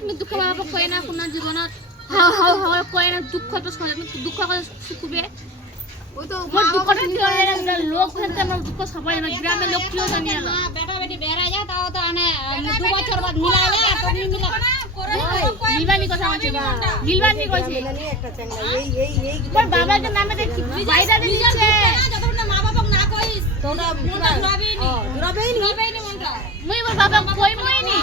তুমি দুঃখ বাবা কয় না কোন জীবনত হাও কয় না দুঃখ তো দুঃখ সুখবে ওই তো দুঃখটা কি হলে লোক হতে আমরা দুঃখ সবাই না গ্রামে লোক কিও জানি না বেটা বেটি বেরা যা তাও তো আনে 2 বছর বাদ মিলাইলে তখন মিলা মিলবানি কথা আছে মিলবানি কইছে একটা চেঙ্গা এই তোর বাবাকে নামে দেখি বাইরে দিছে যতক্ষণ মা বাবা না কইস তোরা মনটা জুরাবেই নি মনটা মুই মোর বাবা কই মইনি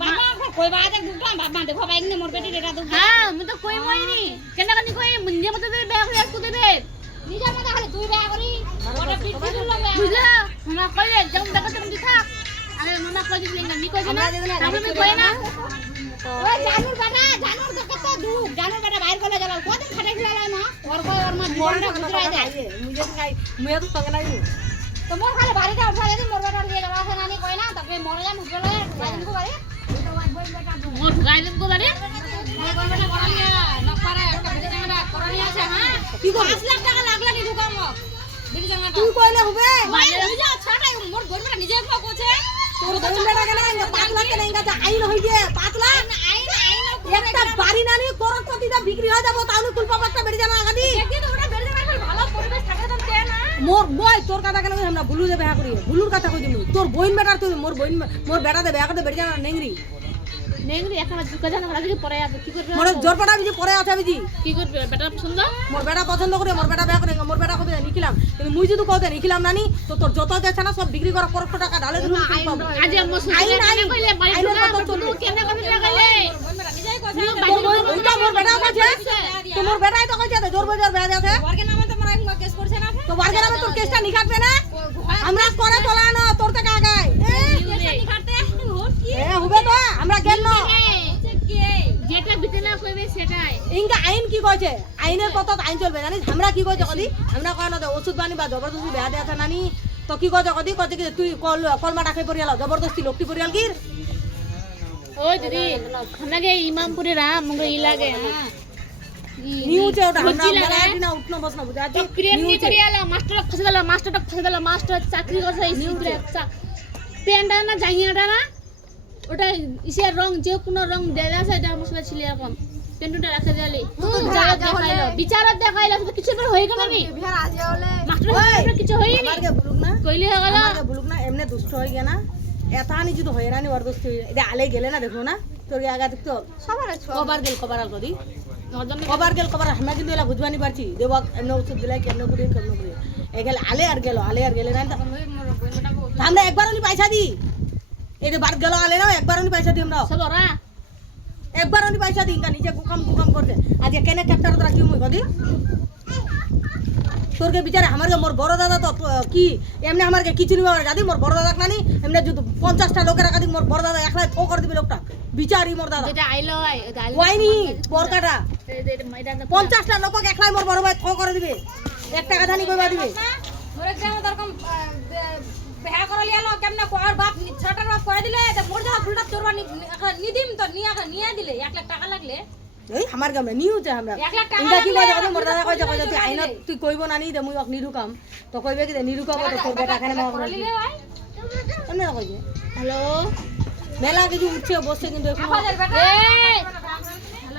বাবা কই বাদে দুটা বাবা দেখো বাইক নে মোর বেটি রেটা তো হ্যাঁ মুই তো কই মইনি কেন কানি কই মুঞ্জে মতে বেয়া করে একটু দেবে নিজের মতে খালি তুই বেয়া করি ওটা পিট দিল বুঝলা না কইলে যেমন দেখো তেমন থাক আরে মামা কই দিলেন না নি কই না আমি কই না ওই জানুর তো কত দুঃখ জানুর বেটা বাইরে গলে গেল কত খাটে খেলা না ওর কই ওর মা জীবনটা গুজরাই দে মুই তো খাই মুই তো সঙ্গে নাই তো মোর খালি বাড়িটা উঠা দিন মোর বেটা দিয়ে গেল আছে নানি কই না তবে মরে যা মুগলে গাইলেন কো বাড়ি মোর গাইলেন কো বাড়ি মোর বেটা করালিয়া না পারে একটা বেটা জানা করালিয়া আছে হ্যাঁ কি কর 5 লাখ টাকা লাগলা নি ঢুকাম বেটি জানা তুই কইলে হবে তুই যা ছাটাই মোর বেটা নিজে কোছে তোর বেটা কেন 5 লাখ কেন ইঙ্গা আইন হই যে 5 লাখ আইন একটা বাড়ি নানি করকটিটা বিক্রি হয়ে যাব তাহলে কুলপাপ একটা বেটি জানা আগাদি একদিন ওটা বেটি জানা ভালো পরিবেশ থাকে তো কে না মোর বই তোর কথা কেন আমরা বুলু দে বিয়া করি বুলুর কথা কই দিমু তোর বইন বেটার তুই মোর বেটা দে বিয়া করতে বেটি জানা নেংরি এখন দুকা জানা লাগি পরে আছে কি করবে মোর জোর পড়া বিজি পরে আছে বিজি কি করবে বেটা পছন্দ মোর বেটা পছন্দ করে মোর বেটা বিয়া করে মোর বেটা কবে নিখিলাম কিন্তু মুই যদি কওতে নিখিলাম নানি তো তোর যত আছে না সব বিক্রি করা করক টাকা ঢালে দিলু আজ আম্মু শুনে না কইলে বাইরে তো চলু কেমনে করে লাগাইলে নিজেই কইছে ওইটা মোর বেটা কইছে তো মোর বেটাই তো কইছে জোর বজার বিয়া আছে ওরকে নামে তো মোর এক কেস করছে না তো ওরকে নামে তোর কেসটা নিখাটবে না আমরা করে চলানো তোর থেকে আগাই কেসটা নিখাটতে হবে তো আমরা গেল যেটা বিতেনা কইবে সেটাই ইনকা আইন কি কইছে আইনের পথত আইন চলবে জানিস আমরা কি কইছে কদি আমরা কয় না ওষুধ বানি বা জবরদস্তি বেয়া দেয়া নানি তো কি কইছে কদি কইছে কি তুই কলমাটা খাই পড়িয়াল জবরদস্তি লোকটি পড়িয়াল কি ওই দিদি খানাগে ইমামপুরে রাম মগে ই লাগে হ্যাঁ নিউজে ওটা আমরা মেলাটি না উঠনো বসনা বুঝা তো ক্রিয়েট নি করিয়াল মাস্টার ফসে দিল মাস্টার চাকরি করছে ইসিরে পেন্ডা না জাইয়াটা না ওটা ইসের রং যে কোনো রং দেয়া আছে এটা মশলা ছিল এরকম পেন্টুটা রাখা দিলে দেখাইলো বিচারত দেখাইলো তো কিছু পর হই গেল নি বিহার আজ হলে মাস্টার কিছু হই নি আমারকে বুলুক না কইলি হয়ে গেল আমারকে বুলুক না এমনে দুষ্ট হই গেনা এতানি যদি হই রানি ওরদস্তি এটা আলে গেলে না দেখো না তোর আগা দেখতো সবার কবার আল কদি কবার আমরা কিন্তু এলা বুঝবানি পারছি দেব এমনে ওষুধ দিলাই কেমনে করে এগেল আলে আর গেল না আমরা একবার উনি পয়সা দি এই বার গেল আলে না একবার উনি পয়সা দি আমরা সব ওরা একবার উনি পয়সা দি ইনকা নিজে কুকাম করতে আজ কেনে ক্যাপ্টার তো রাখি মুই কদি তোরকে বিচারে আমারকে মোর বড় দাদা তো কি এমনি আমারকে কিছু নিবা দাদি মোর বড় দাদা নানি এমনি যদি 50টা লোকের কাদি মোর বড় দাদা একলাই ফো করে দিবে লোকটা বিচারি মোর দাদা এটা আইলো ওয়াইনি বরকাটা 50টা লোক একলাই মোর বড় ভাই ফো করে দিবে 1 টাকা ধানি কইবা দিবে মোরে গ্রামে এরকম বেহা করলি এলো কেমনে কোয়ার বাপ ছটার বাপ কই দিলে মোর যা ফুলটা চোরবা নিদিম তো নিয়া দিলে 1 লাখ টাকা লাগলে এই আমার গ্রামে নিউজ আমরা ইনকা কি কইছে কত মোর দাদা কইছে তুই আইন তুই কইবো না নি দে মুই অক নিরুকাম তো কইবে কি নিরুকাবো তো তোর বেটা এখানে মা করলি ভাই এমনে কইছে হ্যালো মেলা কিছু উঠছে বসে কিন্তু এখন